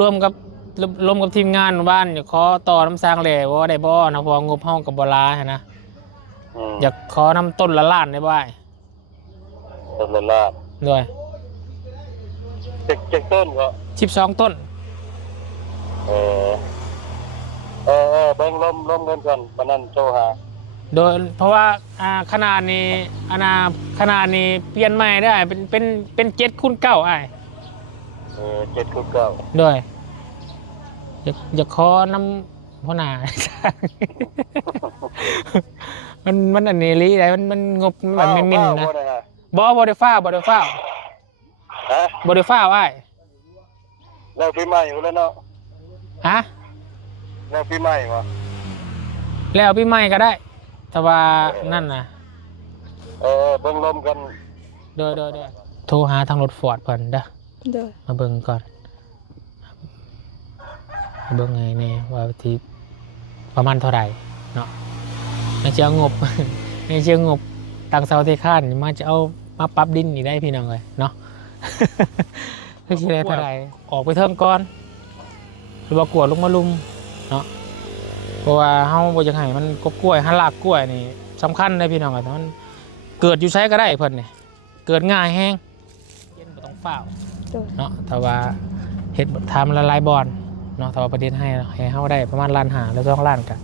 รวมกับทีมงานบ้านอยากขอต่อน้ำสร้างแหล่ว่าได้บ่นะเพองบห้องกับบลานะอยากขอน้ำต้นละล้านได้บ่ต้นละล้านด้วยเจ็ดต้นก็12 ต้นเออแบ่งล้มกันก่อนปนั้นโจหาโดยเพราะว่าขนาดนี้ขนาดนี้เปลี่ยนใหม่ได้เป็น7x9ไอ้7x9ด้วยอยากขอน้ำพ่อหนา มันอันนี้ลีอะไรมันงบแบบไม่มินนะบอได้ฟ้าฮะบอได้ฟ้าไอ้แล้วปีใหม่อยู่แล้วเนาะฮะแล้วปีใหม่วะแล้วปีใหม่ก็ได้แต่ว่านั่นนะเบิ่งลมกันโดยโทรหาทางรถฟอร์ดเพิ่นเด้อมาเบิ่งก่อนเบิ่งไงเนี่ยว่าที่ประมาณเท่าไหร่เนาะในเชียงงบ ในเชียงงบตังเสาที่ข้านมาจะเอามาปรับดินอีกได้พี่น้องเลยเนาะ คือสิได้เท่าไหร่ออกไปเทิงก่อนหรือว่ากวดลงมาลุมเนาะเพราะว่าเฮาบ่อยากให้มันกบกล้วยหาลากกล้วยนี่สำคัญเลยพี่น้องแต่มันเกิดอยู่ใช้ก็ได้เพิ่นนี่เกิดง่ายแห้งเย็นบ่ต้องฝ้าวเนาะแต่ว่าเฮ็ดทำละลายบอลเนาะแต่ว่าประเด็นให้เฮาได้ประมาณ1.5 ล้านแล้ว2 ล้านก็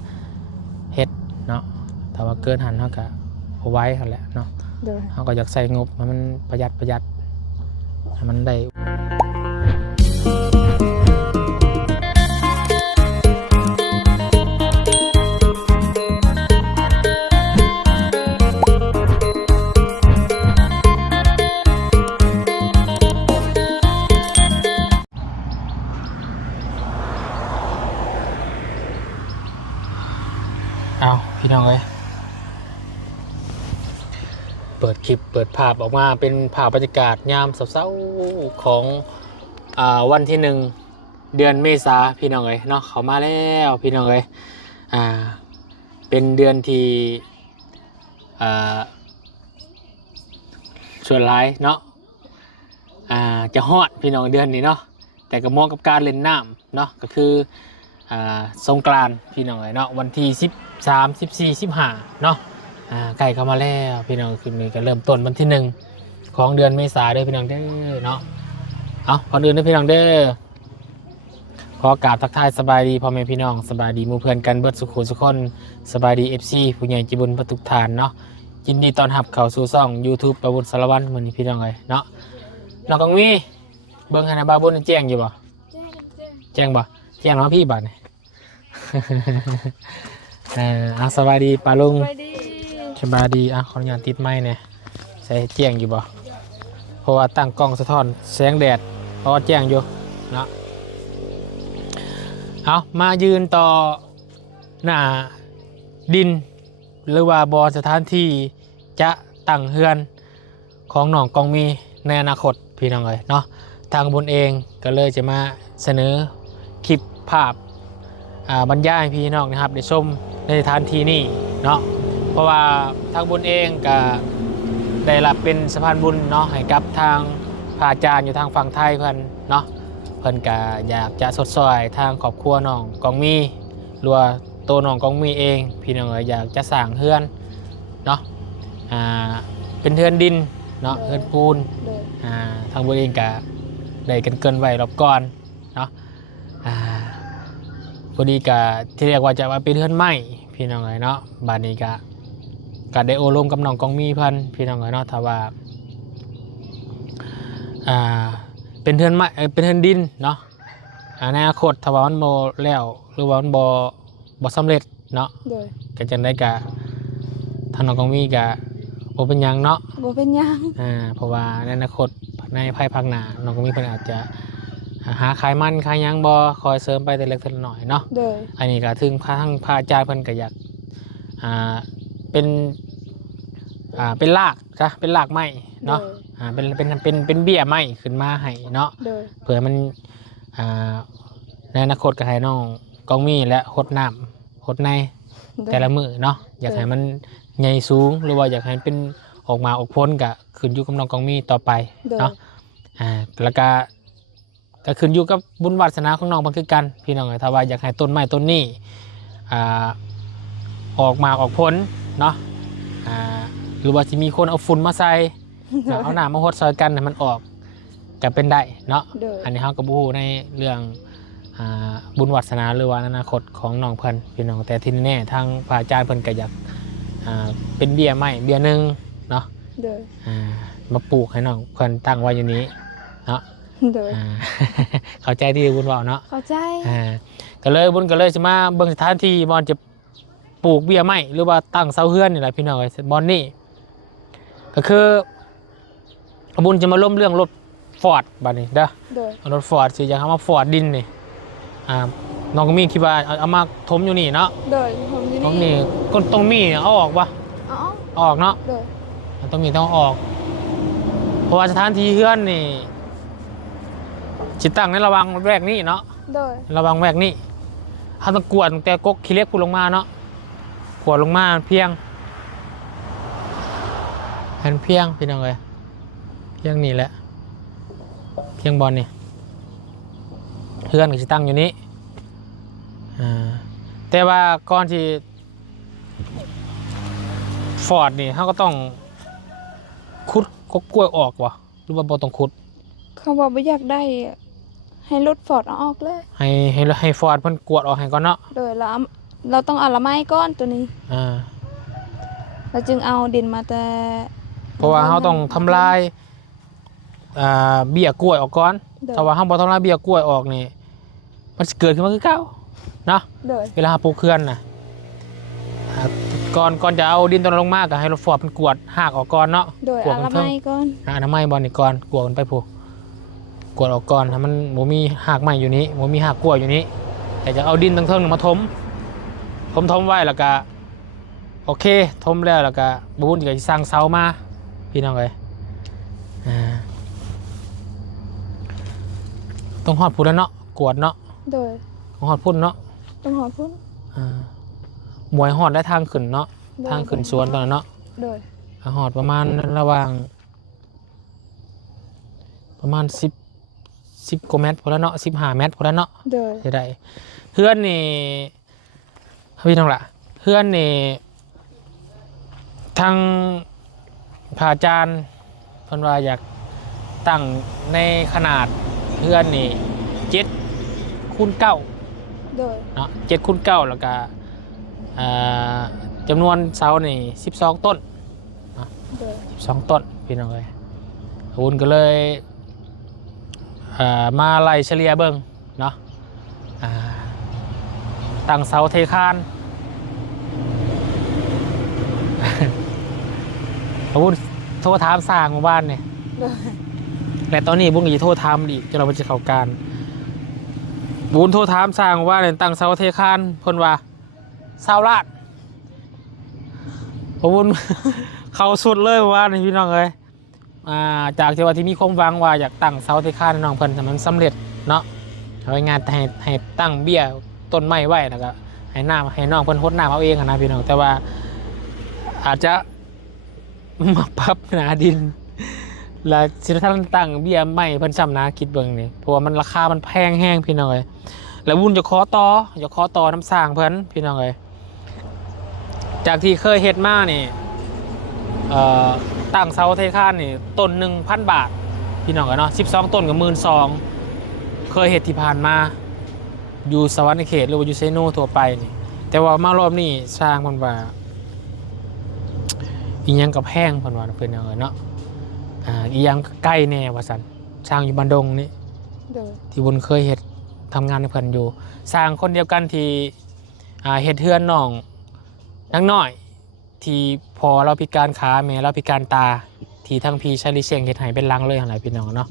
เฮ็ดเนาะแต่ว่าเกินหันเฮาก็เอาไว้หั่นแหละเนาะเฮาก็อยากใส่งบให้มันประหยัดให้มันได้พี่น้องเลยเปิดคลิปเปิดภาพออกมาเป็นภาพบรรยากาศยามเช้าๆของวันที่1 เดือนเมษาพี่น้องเลยเนาะเขามาแล้วพี่น้องเลยเป็นเดือนที่ส่วนร้ายเนาะจะฮอดพี่น้องเดือนนี้เนาะแต่ก็เหมาะกับการเล่นน้ำเนาะก็คือสงกรานต์พี่น้องเลยเนาะวันที่13 14 15เนาะใกล้เข้ามาแล้วพี่น้องคืนนี้ก็เริ่มต้นวันที่1ของเดือนเมษายนเด้อพี่น้องเด้อเนาะเอาก่อนอื่นเด้อพี่น้องเด้อขอกราบทักทายสบายดีพ่อแม่พี่น้องสบายดีหมู่เพื่อนกันเบิดสุขุสุขคนสบายดี FC ผู้ใหญ่ใจบุญประทุกฐานเนาะยินดีต้อนรับเข้าสู่ช่อง YouTube ประวุฒิสารวัตรมื้อนี้พี่น้องเอ้ยเนาะน้องกังวีเบิ่งให้นะบาบุญแจ้งอยู่บ่แจ้งบ่แจ้งเนาะพี่บัดนี่ สบายดีปาลุงสบายดีขออนุญาตติดไม้เนี่ยใส่แจ้งอยู่บ่เพราะว่าตั้งกล้องสะท้อนแสงแดดเพราะว่าแจ้งอยู่เนาะเอามายืนต่อหน้าดินหรือว่าบสถานที่จะตั้งเฮือนของหนองกองมีในอนาคตพี่น้องเลยเนาะทางบนเองก็เลยจะมาเสนอคลิปภาพบรรยายพี่น้องนะครับในชมในสถานที่นี่เนาะเพราะว่าทางบุญเองก็ได้รับเป็นสะพานบุญเนาะให้กับทางพระอาจารย์อยู่ทางฝั่งไทยเพิ่นเนาะเพิ่นก็อยากจะสดสวยทางครอบครัวน้องกองมีหรือว่าตัวน้องกองมีเองพี่น้องอยากจะสร้างเฮือนเนาะเป็นเฮือนดินเนาะเฮือนปูนทางบุญเองก็ได้กันเกินไว้รอบก่อนเนาะพอดีกับที่เรียกว่าจะมาเป็นเฮือนไม้พี่น้องเนาะบานนี้ก็ได้โอลมกับน้องกองมีพันพี่น้องเนาะถ้าว่าเป็นเฮือนไม้เป็นเฮือนดินเนาะในอนาคตถ้าว่ามันบ่แล้วหรือว่ามันบ่สำเร็จเนาะก็จังได้กะทางน้องกองมีกะบ่เป็นหยังเนาะบ่เป็นหยังเพราะว่าในอนาคตในภายภาคหน้าน้องกองมีเพิ่นอาจจะหาขายมันขายยังบ่คอยเสริมไปแต่เล็กแต่น้อยเนาะอันนี้ก็ถึงทางพระอาจารย์เพิ่นก็อยากเป็นรากจ้ะเป็นรากไม้เนาะเป็นเบี้ยไม้ขึ้นมาให้เนาะเผื่อมันในอนาคตก็ให้น้องกองมีและหดน้ำหดในแต่ละมือเนาะอยากให้มันใหญ่สูงหรือว่าอยากให้เป็นออกมาออกพ้นก็ขึ้นอยู่กับน้องกองมีต่อไปเนาะแล้วก็ ก็ขึ้นอยู่กับบุญวาสนาของน้องเพิ่นคือกันพี่น้องเอ้ยถ้าว่าอยากให้ต้นไม้ต้นนี้อ่าออกมาออกผลเนาะหรือว่าสิมีคนเอาฝุ่นมาใส่เนาะเอาน้ำมาหดซอยกันให้มันออกก็เป็นได้เนาะ โดย อันนี้เฮาก็บ่ฮู้ในเรื่องบุญวาสนาหรือว่าอนาคตของน้องเพิ่นพี่น้องแต่ที่แน่ๆทางพระอาจารย์เพิ่นก็อยากเป็นเบี้ยไม้เบี้ยหนึงเนาะ โดย มาปลูกให้น้องเพิ่นตั้งไว้อยู่นี้เนาะ โดย เข้าใจที่บุญเว้าเนาะ เข้าใจ ก็เลยบุญก็เลยสิมาเบิ่งสถานที่บอนจะปลูกเบี้ยไม้หรือว่าตั้งเสาเฮือนนี่แหละพี่น้องเอ้ยบอนนี่ก็คือบุญจะมาล้มเรื่องรถฟอร์ดบัดนี้เด้อ โดย รถฟอร์ดสิอยากเอามาฟอร์ดดินนี่น้องก็มีคิดว่าเอามาถมอยู่นี่เนาะ โดยผมอยู่ ตรง นี่ นี้ก็ตรงมีเอาออกปะ อ๋อ เอาออกเนาะ โดย ตรงนี้ต้องออก เพราะว่าสถานที่เฮือนนี่จิตตั้งในระวังแวกนี้เนาะ โดย ระวังแวกนี้เขาต้องกวดตั้งแต่กกขี้เล็กพูดลงมาเนาะกวดลงมาเพียงเห็นเพียงพี่น้องเลยเพียงนี่แหละเพียงบอลนี่เฮือนก็จะตั้งอยู่นี้แต่ว่าก่อนที่ฟอร์ดนี่เขาก็ต้องขุดกกกล้วยออกวะหรือว่าบ่ต้องขุด เขาบอกว่าอยากได้ให้รถฟอร์ดเอาออกเลย ให้ฟอร์ดเพิ่นกวดออกให้ก่อนเนาะ โดยเราต้องเอาละไม้ก้อนตัวนี้ เราจึงเอาดินมาแต่ เพราะว่าเขาต้องทำลายเบี้ยกล้วยออกก่อนถ้าว่าเขาบ่ทำลายเบี้ยกล้วยออกนี่มันจะเกิดขึ้นมาคือเก่าเนาะ โดย เวลาปลูกเขื่อนนะก่อนจะเอาดินตัวนั้นลงมากก็ให้รถฟอร์ดมันกวดหากออกก่อนเนาะ โดย กวด เอา มั ละ นเพิ่ง ไม้ก้อน น้ำไม้บอลนี่ก่อนกวดมันไปผูกกวดออกก่อนถ้ามันหมูมีหากไม้อยู่นี้หมูมีหากกล้วยอยู่นี้แต่จะเอาดินทั้งเทิงมาถมไว้แล้วก็โอเคถมแล้วก็บุญก็จะสร้างเสามาพี่น้องเลยต้องหอดพุ่นแล้วเนาะกวดเนาะ โดย ต้องหอดพุ่นเนาะ ต้องหอพุ่น หมวยหอดได้ทางขึ้นเนาะ โดย ทางขึ้นสวนตอนนั้นเนาะ โดย หอดประมาณระหว่างประมาณ10กว่าเมตรพอแล้วเนาะ15 เมตรพอแล้วเนาะ โดย จะได้เพื่อนนี่พี่น้องละเพื่อนนี่ทางพระอาจารย์เพิ่นว่าอยากตั้งในขนาดเพื่อนนี่7x9 โดย เนาะ7x9แล้วก็จำนวนเสานี่12 ต้น โดย 12 ต้นพี่น้องเลยวุนก็เลยมาไล่เฉลี่ยเบิ้งเนาะตั้งเสาเทคาน วุนโทรถามสร้างหมู่บ้านเนี่ย โดย แต่ตอนนี้บุญก็จะโทรถามอีกจนเราไปจะเข้าการบุญโทรถามสร้างหมู่บ้านเนี่ยตั้งเสาเทคานเพิ่นว่า20 ล้านบุญ เข้าสุดเลยหมู่บ้านนี่พี่น้องเลยจากที่ว่าที่มีความหวังว่าอยากตั้งเสาเทคานให้น้องเพิ่นแต่มันสำเร็จเนาะเอางานให้ตั้งเบี้ยต้นไม้ไว้แล้วก็ให้น้ำให้น้องเพิ่นรดน้ำเอาเองนะพี่น้องแต่ว่าอาจจะมาปรับหนาดินแล้วสิท่านตั้งเบี้ยไม้เพิ่นซ้ำนะคิดเบิ่งนี่เพราะว่ามันราคามันแพงแห้งพี่น้องเลยแล้ววุ่นจะขอต่อน้ำสร้างเพิ่นพี่น้องเลยจากที่เคยเฮ็ดมานี่ตั้งเสาเทคานนี่ต้น 1,000 บาทพี่น้องกันเนาะ12 ต้นกับ12,000เคยเห็ดที่ผ่านมาอยู่สวรรค์เขตหรือว่าอยู่เซโนทั่วไปนี่แต่ว่ามารอบนี้สร้างมันว่าอีหยังกับแพงเพิ่นว่าเพิ่นเนาะอีหยังใกล้แน่ว่าซั่นสร้างอยู่บันดงนี่ โดย ที่บุญเคยเฮ็ดทำงานในเพิ่นอยู่สร้างคนเดียวกันที่เฮ็ดเฮือนน้องนักน้อยที่พอเราพิการขาแม่เราพิการตาที่ทั้งพี่ชาลิเชียงเฮ็ดให้เป็นลังเลยหั่นแหละพี่น้องเนาะ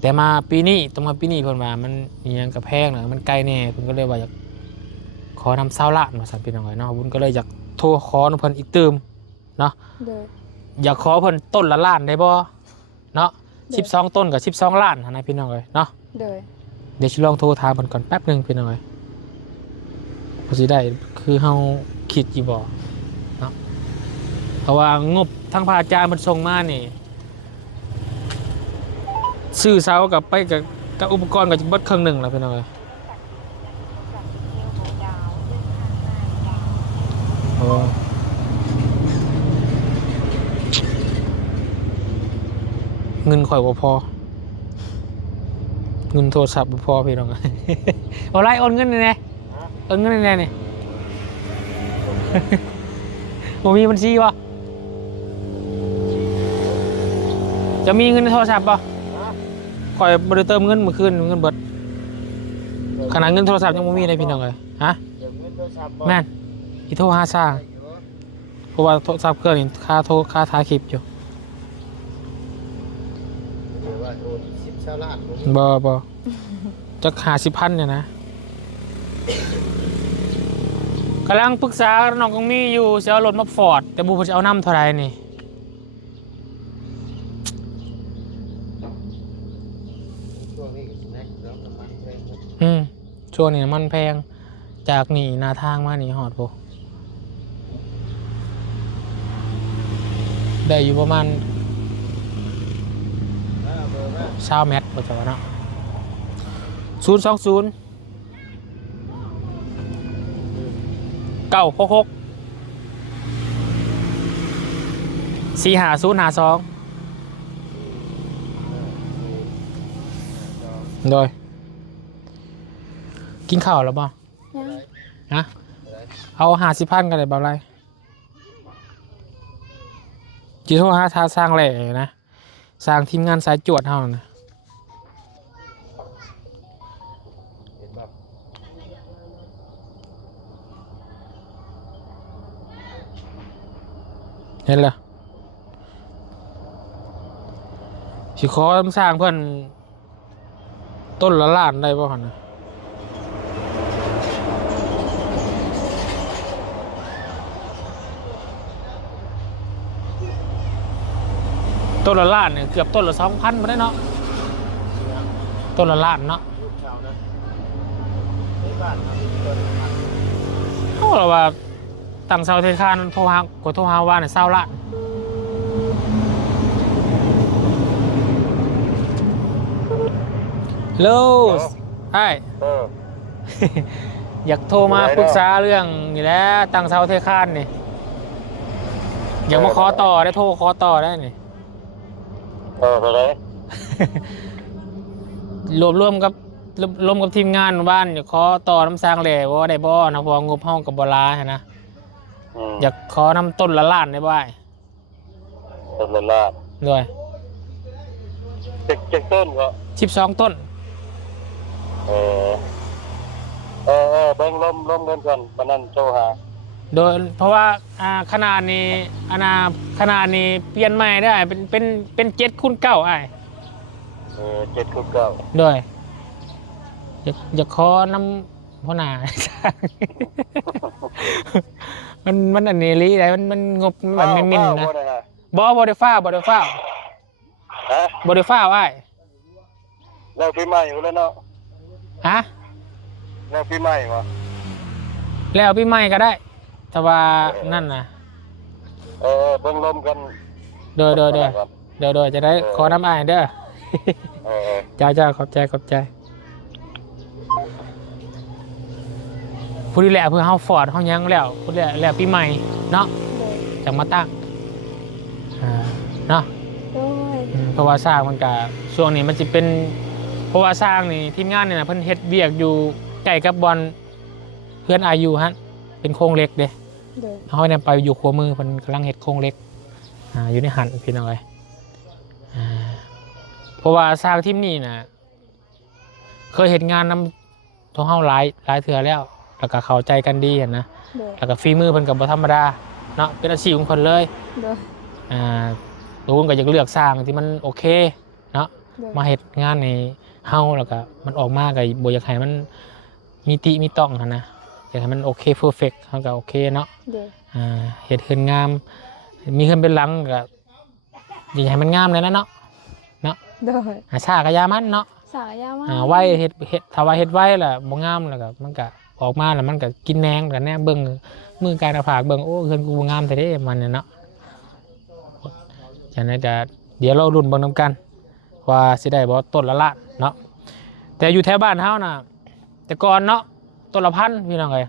แต่มาปีนี้เพิ่นว่ามันอีหยังกับแพงน่ะมันไกลแน่เพิ่นก็เลยว่าอยากขอนำ20 ล้านว่าซั่นพี่น้องเนาะบุญก็เลยอยากโทรขอเพิ่นอีกเติมเนาะ โดย อยากขอเพิ่นต้นละล้านได้บ่เนาะ12 ต้นกับ12 ล้านหั่นนะพี่น้องเอ้ยเนาะ โดย เดี๋ยวสิลองโทรถามเพิ่นก่อนแป๊บนึงพี่น้องเอ้ยบ่สิได้คือเฮาคิดอยู่บ่เนาะเพราะว่างบทางพระอาจารย์เพิ่นส่งมานี่ ซื้อเสากับไปกับอุปกรณ์ก็จะเบิดครึ่งหนึ่งแล้วพี่น้องเอ้ยโอ้เงินข่อยบ่พอเงินโทรศัพท์บ่พอพี่น้องเอ้ย เอาไรโอนเงินนี่แน่โอนเงินนี่แน่นี่ บ่มีบัญชีบ่จะมีเงินในโทรศัพท์บ่ข่อยบ่ได้เติมเงินเมื่อคืนเงินเบิดขนาดเงินโทรศัพท์ยังบ่มีเลยพี่น้องเอ้ยฮะแม่นอีโทรหาซ่าเพราะว่าโทรศัพท์เครื่องนี่ค่าโทรค่าถ่ายคลิปอยู่บ่จัก50,000เนี่ยนะกำลังปรึกษาน้องกงมีอยู่สิเอารถมาฟอร์ดแต่บ่รู้จะเอานำเท่าไหร่นี่ช่วงนี้มันแพงจากนี่หน้าทางมานี่หอดโพได้อยู่ประมาณ20 เมตรพอจะว่าเนาะ020 966 45052โดยกินข้าวแล้วบ่ ยัง ฮะเอา50,000กันเลยบ่าวไรจีโทรหาทาสร้างแหล่นะสร้างทีมงานสายจวดเฮานะเห็นแล้วสิขอสร้างเพิ่นต้นละล้านได้บ่หั่นนะต้นละล้านเนี่ยเกือบต้นละ2,000มาได้เนาะต้นละล้านเนาะเขาบอกว่าตั้งเสาเทคานโทรหากดโทรหาว่าเนี่ย20 ล้านโลสใช่ อยากโทรมาปรึกษาเรื่องนี่แหละตั้งเสาเทคานนี่อยากมาขอต่อได้โทรขอต่อได้นี่ไปเลย รวมกับทีมงานบ้านอยากขอต่อน้ำสร้างแหล่ว่าได้บ่นะเพราะงบห้องกับบ่ลานะอยากขอน้ำต้นละล้านได้บ่ต้นละล้านด้วยเจ็ดต้นก็12 ต้นแบ่งล้มเงินก่อนปนันโจหาโดยเพราะว่าขนาดนี้ขนาดนี้เปลี่ยนใหม่ได้เป็น7x9อ้าย7x9ด้วยอยากขอน้ำพ่อหน้า มันอันนี้ลีได้มันงบมันไม่มินนะบ่ได้ฟ้าฮะบ่ได้ฟ้าอ้ายแล้วปีใหม่แล้วเนาะฮะแล้วปีใหม่วะแล้วปีใหม่ก็ได้แต่ว่านั่นนะเบิ่งลมกันโดยจะได้ขอน้ำอ้ายเด้อจ้าขอบใจผู้ที่แหละเพื่อเฮาฟอร์ดเฮายังแล้วผู้ที่แหละปีใหม่เนาะจังมาตั้งเนาะเพราะว่าสร้างมันก็ช่วงนี้มันจะเป็นเพราะว่าสร้างนี่ทีมงานเนี่ยเพิ่นเฮ็ดเวียกอยู่ใกล้กับบอลเพื่อนอายุฮะเป็นโครงเหล็กเด้เฮาเนี่ยไปอยู่ขวามือเพิ่นกำลังเฮ็ดโครงเหล็กอยู่ในหันพี่น้องเอ้ยเพราะว่าสร้างทีมนี้น่ะเคยเฮ็ดงานนำของเฮาหลายเทื่อแล้วก็เข้าใจกันดีเห็นนะแล้วก็ฝีมือเพิ่นก็บ่ธรรมดาเนาะเป็นอาชีพของเพิ่นเลยทุกคนก็อยากเลือกสร้างที่มันโอเคเนาะมาเฮ็ดงานในเฮาแล้วก็มันออกมาก็บ่อยากให้มันมีติมีต้องหั่นนะอยากให้มันโอเคเพอร์เฟคเฮาก็โอเคเนาะเฮ็ดเฮือนงามมีเฮือนเป็นหลังก็อยากให้มันงามเลยนะเนาะชาก็ยามันเนาะสายยามันไว้เฮ็ดถ้าว่าเฮ็ดไว้ล่ะบ่งามแล้วก็มันก็ออกมาแล้วมันก็กินแหนงกันแน่เบิ่งมือการผากเบิ่งโอ้เฮือนกูบ่งามแท้เด้มันเนี่ยเนาะฉะนั้นก็เดี๋ยวเราลุ้นเบิ่งนำกัน ว่าสิได้บ่ต้นละล้านเนาะแต่อยู่แถวบ้านเฮาน่ะแต่ก่อนเนาะต้นละพันพี่น้องเอ้ย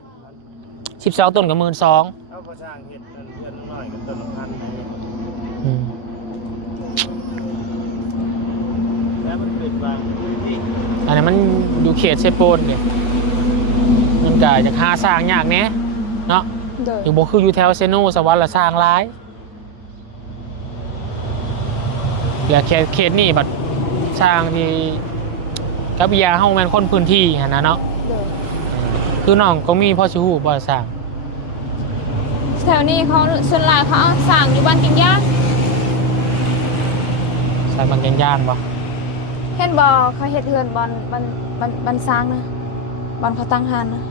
12ต้นก็12,000 เอาพอสร้างเฮ็ดเรือนน้อยกับต้นละพันแล้วมันเป็นบางที่ อันนี้มันอยู่เขตเซโปนเนี่ยมันก็จะหาสร้างยากแน่เนาะ โดย อยู่บ่คืออยู่แถวเซโนสวรรค์ละสร้างหลายเดี๋ยวเขตนี่บัดสร้างที่กับยาเฮาแม่นคนพื้นที่หั่นนะเนาะ โดย คือน้องก็มีพ่อสิฮู้บ่สร้าง แถวนี้เขาส่วนหลายเขาเอาสร้างอยู่บ้านกินย่าง สร้างบางย่างๆบ่ เห็นบ่เขาเฮ็ดเฮือนบอนสร้างนะบอนเขาตั้งหานนะ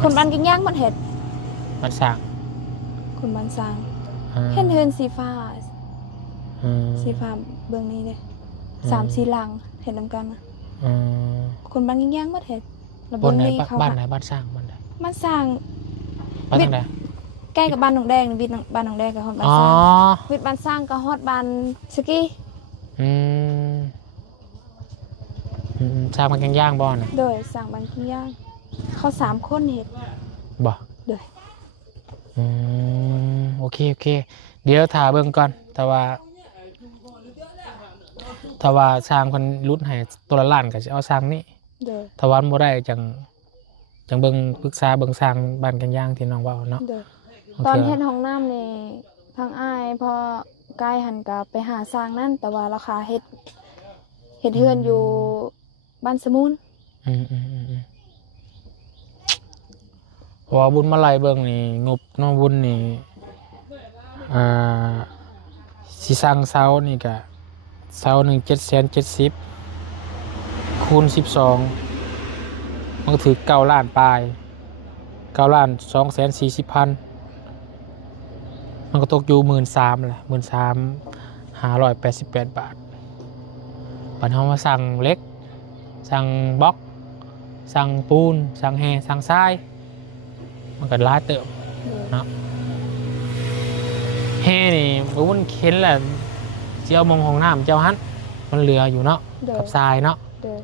คนบ้านกินย่างมันเฮ็ด มันสร้าง คนบ้านสร้าง อ่า เห็นเฮือนสีฟ้า อืม สีฟ้าเบื้องนี้เด้ อืม 3-4หลังเห็นนำกันนะ อืม คนบ้านกินย่างมันเฮ็ดแล้ว บ เบื้ น อง ไหน นี้เขา บ้านไหนบ้านสร้างบ้านใด มันสร้าง บ้านทางใด ใกล้กับบ้านหนองแดงบิดบ้านหนองแดงกับฮอดบ้าน อ๋อ สร้างวิทย์บ้านสร้างกับฮอดบ้านสกี อืมสร้างบางย่างๆบ่น่ะ โดยสร้างบ้านกินย่างเขา3คนเฮ็ด บ่ โดย โอเคโอเค เดี๋ยวถ่าเบิ่งก่อนแต่ว่าสร้างคนรุดให้ตัวละล้านก็จะเอาสร้างนี้ โดย ถ้าวันบ่ได้จังเบิ่งปรึกษาเบิ่งสร้างบ้านกันย่างที่น้องเว้าเนาะ โดย โอ ตอน เค เฮ็ดห้องน้ำนี่ทางอ้ายพอใกล้หันก็ไปหาสร้างนั่นแต่ว่าราคาเฮ็ดเฮือนอยู่บ้านสมุน อืมเพราะว่าบุญมาลัยเบิ่งนี่งบน้องบุญนี่สิสร้างเสานี่ก็เสาหนึ่ง770,000คูณ12มันก็ถือ9 ล้านปลาย9,240,000มันก็ตกอยู่13,000แหละ13,588 บาทบัดเฮามาสั่งเหล็กสั่งบล็อกสั่งปูนสั่งแฮสั่งทรายมันก็หลายเติบเนาะแฮนี่มันเข็นแหละเจ้ามองของน้ำเจ้าหันมันเหลืออยู่เนาะ โดย กับทรายเนาะ โดย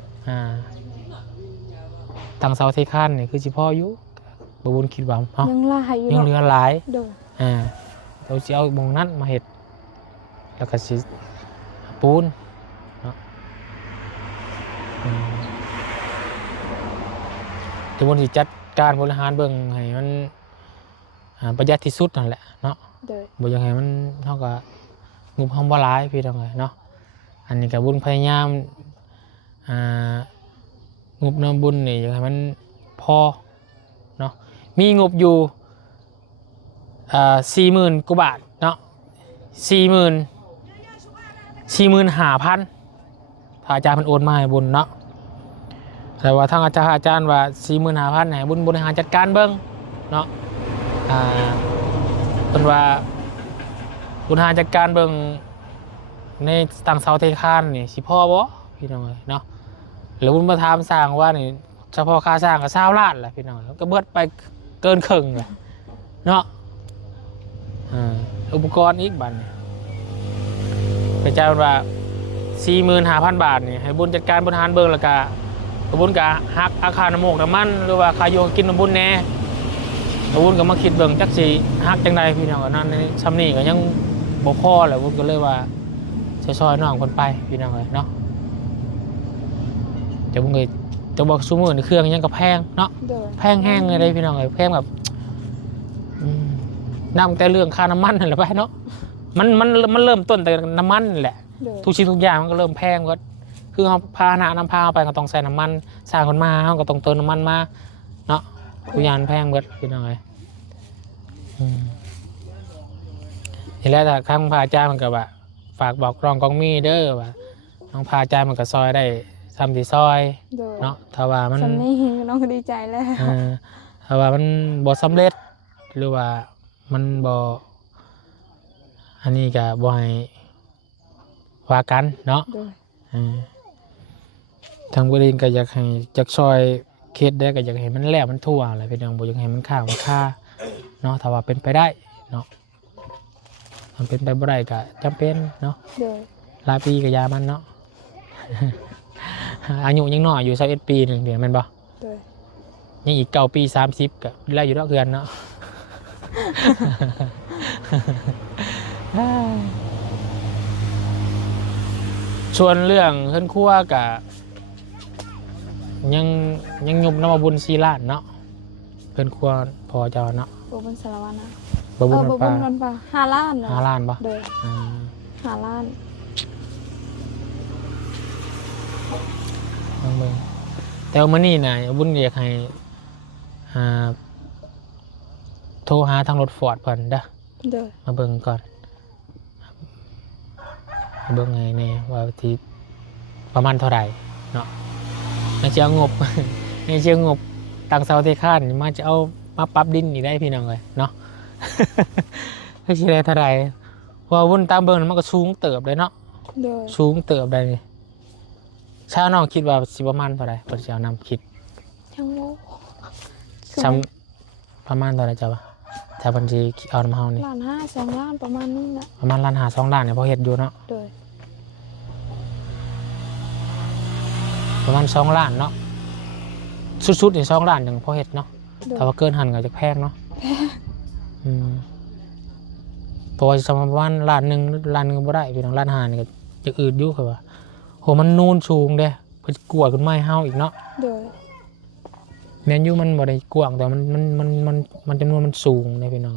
ตั้งเสาเทคานนี่คือสิพ่ออยู่บ่บุญคิดว่าเนาะ ยังลายอยู่ ยังเหลือหลาย โดย เราสิเอามองนั้นมาเฮ็ดแล้วก็สิปูนเนาะทุกคนสิจัดการบริหารเบิ่งให้มันประหยัดที่สุดนั่นแหละเนาะ โดย บ่อยังไงมันเท่ากับงบห้องบ่หลายพี่น้องเอ้ยเนาะอันนี้ก็บุญพยายามงบน้ำบุญนี่อยากให้มันพอเนาะมีงบอยู่40,000 กว่าบาทเนาะ45,000ถ้าอาจารย์มันโอนมาให้บุญเนาะแต่ว่าทางอาจารย์ว่า45,000ให้บุญบริหารจัดการเบิ่งเนาะเพิ่นว่าบริหารจัดการเบิ่งในตั้งเสาเทคานนี่สิพอบ่พี่น้องเอ้ยเนาะหรือบุญมาถามสร้างว่านี่เฉพาะค่าสร้างก็20 ล้านแหละพี่น้องก็เบิดไปเกินครึ่งแหละเนาะอุปกรณ์อีกบัดนี้พระเจ้าว่า 45,000 บาทนี่ให้บุญจัดการบริหารเบิ่งแล้วก็บุญก็หักอาคารน้ำมูกน้ำมันหรือว่าค่าอยู่กินน้ำบุญแน่บุญก็มาคิดเบิ่งจักสิหักจังใดพี่น้องนั่นในซ้ำนี่ก็ยังบ่พอแหละบุญก็เลยว่าซอยๆน้องคนไปพี่น้องเอ้ยเนาะแต่บุญก็จะบอกซุมื้อนี่เครื่องยังก็แพงเนาะ โดย แพงแห้งเลยพี่น้องเอ้ยแพงแบบน้ำแต่เรื่องค่าน้ำมันนั่นแหละไปเนาะมันเริ่มต้นแต่น้ำมันแหละ โดย ทุกชิ้นทุกอย่างมันก็เริ่มแพงก็คือเขาพาหนะนำพาไปก็ต้องใส่น้ำมันสร้างคนมาเขาก็ต้องเติมน้ำมันมาเนาะทุกอย่างแพงเบิดพี่น้องเอ้ยทีแรกแต่ข้างพาจ้ามันก็แบบฝากบอกรองกองมีเด้อว่าน้องพาจ้ามันก็ซอยได้ซ้ำที่ซอย โดย เนาะถ้าว่ามัน สำนี้น้องก็ดีใจแล้ว ถ้าว่ามันบ่สำเร็จหรือว่ามันบ่อันนี้ก็บ่ให้ว่ากันเนาะ โดย ทางบริษัทก็อยากให้จักซอยเคสได้ก็อยากให้มันแล้วมันทั่วอะไรเป็นอย่างบ่อยากให้มันข้างมันค่าเนาะถ้าว่าเป็นไปได้เนาะมันเป็นไปบ่ได้ก็จำเป็นเนาะ โดย หลายปีก็ยามันเนาะ อายุยังน้อยอยู่21ปีหนึ่งเดือนแมันบ่ โดย ยังอีก9 ปี30ก็ไล่อยู่ดอกเดือนเนาะ ส่วนเรื่องเฮือนครัวกับยังยุบน้ำมาบุญซีลาดเนาะเฮือนครัวพอเจ้าเนาะ บ่บุญสารวัตรนะ บบุญ บ่ มัน บุ ปลา ญนนปลา5 ล้านนะ 5 ล้านปะ โดย อ่า 5 ล้าน ลองเบิ่งแต่ว่ามื้อนี้น่ะบุญอยากให้อ่าโทรหาทางรถฟอร์ดเพิ่นเด้อ โดย มาเบิ่งก่อนมาเบิ่งไงแน่ว่าที่ประมาณเท่าไหร่เนาะน่าจะเอางบ น่าจะเอางบตังเสาเทคานมาจะเอามาปรับดินอีกได้พี่น้องเลยเนาะ ไม่ใช่ได้เท่าไหร่เพราะว่าวุ่นตามเบิ่งมันก็สูงเติบเลยเนาะ โดย สูงเติบได้นี่ชาวน้องคิดว่าสิประมาณเท่าไหร่เพิ่นสิเอานำคิด ช่างโม ซ้ำประมาณเท่าไหร่จ้ะวะถ้าเพิ่นสิเอานำเฮานี่ ล้านห้า2 ล้านประมาณนี้แหละ ประมาณล้านหา2 ล้านเนี่ยพอเฮ็ดอยู่เนาะ โดย ประมาณ2 ล้านเนาะสุดๆนี่2 ล้านจังพอเฮ็ดเนาะ โดย แต่ว่าเกินหันก็จะแพงเนาะอืมเพราะว่าสมประมาณล้านหนึ่งบ่ได้พี่น้องล้านห้านี่ก็จะอืดอยู่คือว่าโหมันนูนสูงเด้เพิ่นกลัวขึ้นไม้เฮาอีกเนาะ โดย แม่นอยู่มันบ่ได้กว้างแต่มันจำนวนมันสูงเลยพี่น้อง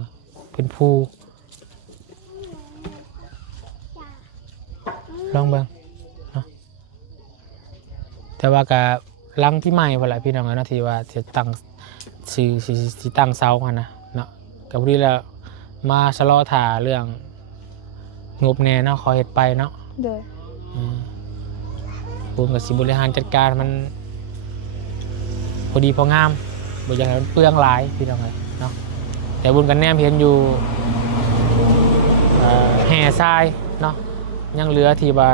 เป็นภูลองเบิ่งเนาะแต่ว่าก็ลังที่ใหม่พุ่นแหละพี่น้องเนาะที่ว่าสิตั้งสิตั้งเสาหั่นนะเนาะก็พอดีแล้วมาชะลอถ่าเรื่องงบแน่เนาะขอเฮ็ดไปเนาะ โดย บุญกับสิบริหารจัดการมันพอดีพองามบ่อยากให้มันเปลืองหลายพี่น้องเลยเนาะแต่บุญกันแนมเห็นอยู่แห่ทรายเนาะยังเหลือที่ว่า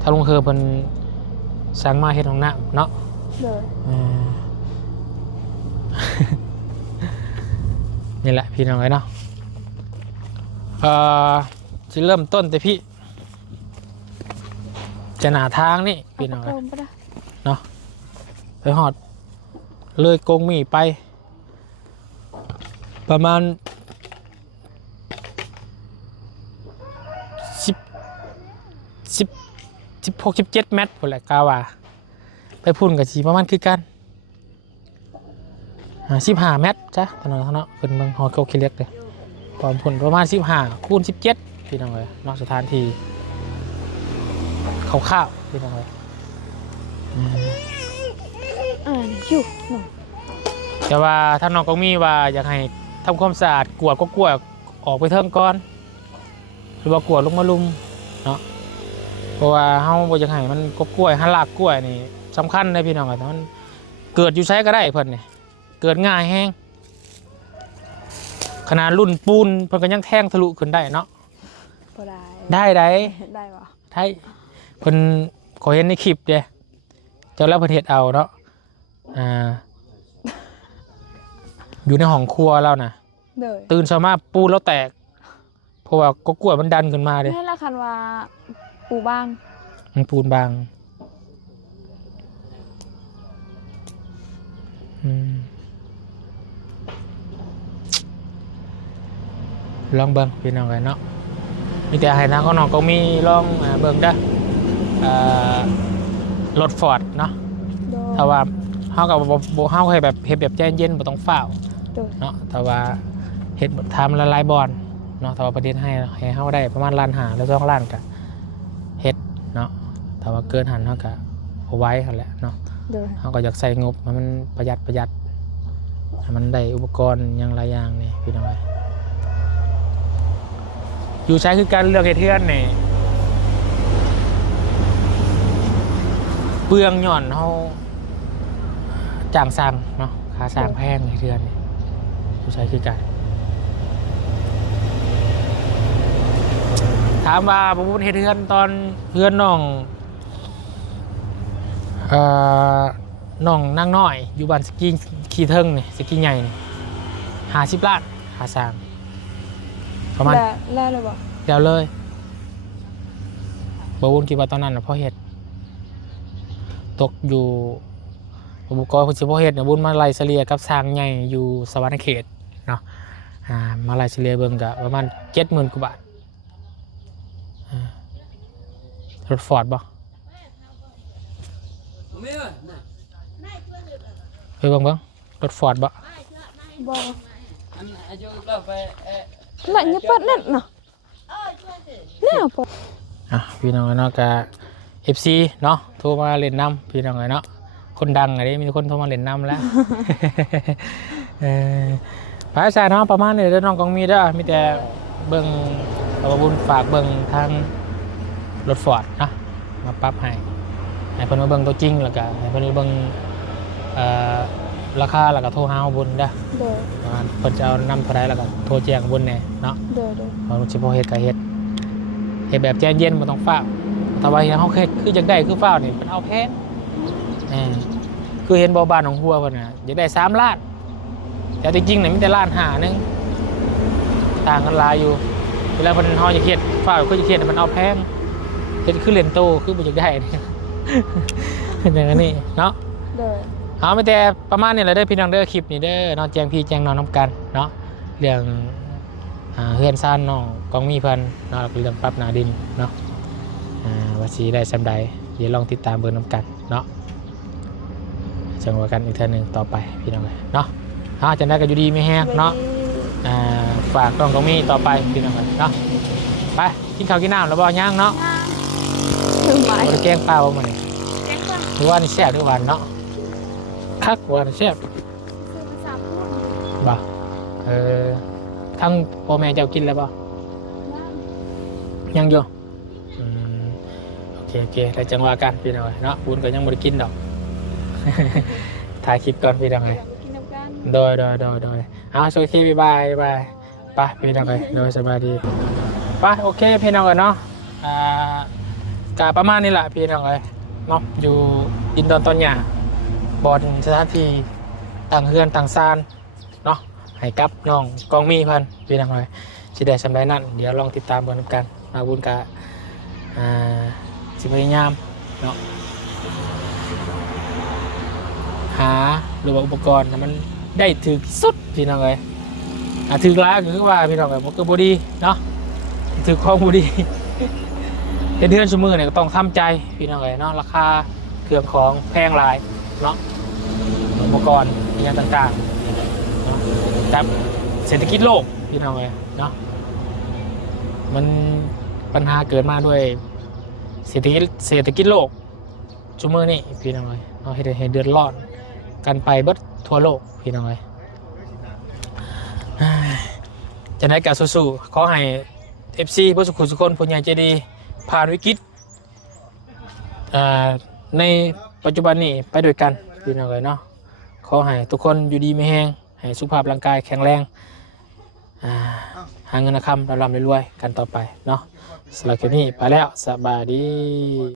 ถ้าลุงเคอเพิ่นสั่งมาเฮ็ดของน้ำเนาะ โดย นี่แหละพี่น้องเลยเนาะจะเริ่มต้นแต่พี่จะหนาทางนี่พี่น้อง เอา เลย กระโปรงปะล่ะ เนาะไปหอดเลยกงมีไป ประมาณ16-17 เมตรพอแหละกาว่าไปพุ่นกับสีประมาณคือกัน15 เมตรจ้ะตอนนั้นเนาะเป็นเมืองฮอเกาคิเล็กเลยความพุ่นประมาณ15 คูณ 17พี่น้องเลยนอกสถานที่ข้าวๆพี่น้องเลย อยู่หนู แต่ว่าทางน้องก็มีว่าอยากให้ทำความสะอาดกวดก็กวดออกไปเทิงก่อนหรือว่ากวดลงมาลุมเนาะเพราะว่าเฮาบ่อยากให้มันกบกล้วยหันลากกล้วยนี่สำคัญเลยพี่น้องอะมันเกิดอยู่ใช้ก็ได้เพิ่นนี่เกิดง่ายแห้งขนาดรุ่นปูนเพิ่นก็ยังแทงทะลุขึ้นได้เนาะ บ่ได้ ได้ ได้ปะ ไทยเพิ่นขอเห็นในคลิปเด้เจ้าแล้วเพิ่นเฮ็ดเอาเนาะอยู่ในห้องครัวแล้วนะ โดย ตื่นเช้ามาปูนแล้วแตกเพราะว่าก็กล้วยมันดันขึ้นมาเด้ ให้ละคันว่าปูบ้าง มันปูนบางลองเบิ่งพี่น้องกันเนาะมีแต่ให้ทางน้องก็มีลองเบิ่งได้รถฟอร์ดเนาะ โดย ถ้าว่าเฮากับบ่เฮาให้แบบเฮ็ดแบบใจเย็นบ่ต้องฟ้าว โดย เนาะแต่ว่าเฮ็ดทำละลายบอลเนาะแต่ว่าประเด็นให้เฮาได้ประมาณล้านหาแล้ว2 ล้านก็เฮ็ดเนาะแต่ว่าเกินหันเฮาก็เอาไว้หั่นแหละเนาะ โดย เฮาก็อยากใส่งบให้มันประหยัดให้มันได้อุปกรณ์อย่างหลายอย่างนี่พี่น้องเอ้ยอยู่ใช้คือการเลือกเฮ็ดเทือนนี่เปลืองหย่อนเฮาจ้างสร้างเนาะค่าสร้างแพงเฮ็ดเทือนนี่อยู่ใช้คือการถามว่าบ่บุญเฮ็ดเทือนตอนเพื่อนน้องน้องนางน้อยอยู่บ้านสกีขี่เทิงนี่สกีใหญ่นี่50 ล้านค่าสร้างประมาณ แล้วเลยบอก เดี๋ยวเลยบวุ้นคิดว่าตอนนั้นนะพ่อเห็ด ตกอยู่อุปกรณ์พุทธิพเฮ็ดเนี่ยบุญมาไล่เฉลี่ยกับสร้างใหญ่อยู่สวรรค์เขตเนาะมาไล่เฉลี่ยเบิ่งก็ประมาณ 70,000 กว่าบาทรถฟอร์ดบ่เคยเบิ่งรถฟอร์ดบ่ บ่ละเนี่ยปัดนั่นเนาะแล้วปะ พี่น้องเนาะกับ FC เนาะโทรมาเล่นน้ำพี่น้องเนาะคนดังอะไรมีคนโทรมาเล่นน้ำแล้วภาษาเนาะประมาณนี้เด้อน้องกองมีเด้อมีแต่เบิ่งเอาบุญฝากเบิ่งทางรถฟอร์ดนะมาปรับให้เพิ่นมาเบิ่งตัวจริงแล้วก็ให้เพิ่นเบิ่งราคาแล้วก็โทรหาบุญเด้อ โดย เพิ่นจะเอานำเท่าใดแล้วก็โทรแจ้งบุญแน่เนาะ โดย เราเฉพาะเฮ็ดกับเฮ็ดแบบใจเย็นบ่ต้องฟ้าวแต่ว่าเฮาเฮ็ดคืออยากได้คือฟ้าวนี่มันเอาแพงคือเห็นบ่บ้านของหัวเพิ่นน่ะอยากได้3 ล้านแต่จริงๆน่ะมีแต่ล้าน5นึงต่างกันหลายอยู่เวลาเพิ่นเฮาอยากเฮ็ดฟ้าวคืออยากเฮ็ดมันเอาแพงเฮ็ดคือเล่นโตคือบ่อยากได้นี่ อย่างนี้เนาะ โดย เอาไม่แต่ประมาณนี้แหละเด้อพี่น้องเด้อคลิปนี้เด้อเนาะแจ้งพี่แจ้งน้องน้ำกันเนาะเรื่องเฮือนซ่านน้องกองมีเพิ่นเนาะเรื่องปรับหน้าดินเนาะว่าสิได้ซำใดเดี๋ยวลองติดตามเบิ่งน้ำกันเนาะจังว่ากันอีกเทื่อนึงต่อไปพี่น้องเนาะจังได๋ก็อยู่ดีมีแฮงเนาะฝากน้องกองมีต่อไปพี่น้องเนาะไปกินข้าวกินน้ำแล้วบ่ย่างเนาะ ถึงหมาย บ่ได้แกงปลาบ่มื้อนี้ แจ้งว่า หรือว่านี่แซ่บทุกวันเนาะคักว่านี่แซ่บ คือภาษาพูด บ่ทั้งพ่อแม่เจ้ากินแล้วบ่ยังอยู่โอเคแล้วจังว่ากันพี่น้อยเนาะบุญก็ยังบ่ได้กินดอก ถ่ายคลิปก่อนพี่น้อย กินน้ำกัน โดยเอาโอเคบ๊ายบายไปพี่น้อยโดยสบายดีไปโอเคพี่น้อยเนาะกะประมาณนี้แหละพี่น้อยเนาะอยู่ดินดอนตอนหญ้าบอนสถานที่ต่างเฮือนต่างซานเนาะให้กับน้องกองมีเพิ่นพี่น้อยสิได้สำได้นั่นเดี๋ยวลองติดตามเบิ่งกันมาบุญกะสิพยายามเนาะหาหรือว่าอุปกรณ์มันได้ถึงที่สุดพี่น้องเลยถึงร้านก็คือว่าพี่น้องเลยมันก็บดีเนาะถึงของบดีเดือนชั่วโมงเนี่ยก็ต้องทำใจพี่น้องเลยเนาะราคาเครื่องของแพงหลายเนาะอุปกรณ์อย่างต่างๆเนาะแต่เศรษฐกิจโลกพี่น้องเลยเนาะมันปัญหาเกิดมาด้วยเศรษฐกิจโลกชั่วโมงนี้พี่น้องเลยเนาะให้เดือดร้อนกันไปเบิดทั่วโลกพี่น้องเลยจะได้กับสู้ๆขอให้ FC ผู้สุขุสุคนผู้ใหญ่ใจดีผ่านวิกฤตในปัจจุบันนี้ไปด้วยกันพี่น้องเลยเนาะขอให้ทุกคนอยู่ดีไม่แห้งให้สุขภาพร่างกายแข็งแรงหาเงินคำร่ำรวยกันต่อไปเนาะสำหรับคลิปนี้ไปแล้วสบายดี